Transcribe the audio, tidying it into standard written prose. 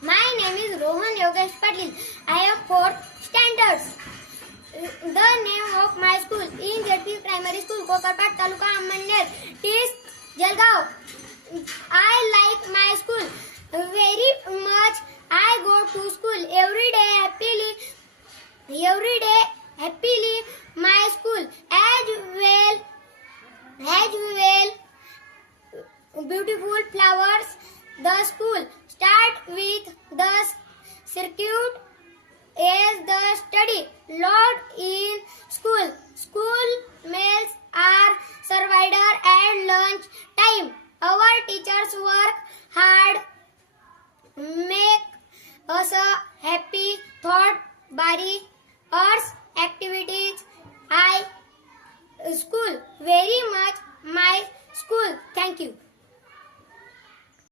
My name is Rohan Yogesh Patil. I am 4th standards. The name of my school is ZP Primary School, Kokarpat, Taluka Ammaner, Tis, Jalgaon. I like my school very much. I go to school every day happily. My school as well beautiful flowers. The school start with the circuit as the study lot in school. School meals are served at lunch time. Our teachers work hard, make us happy thought body arts activities. I school very much my school. Thank you.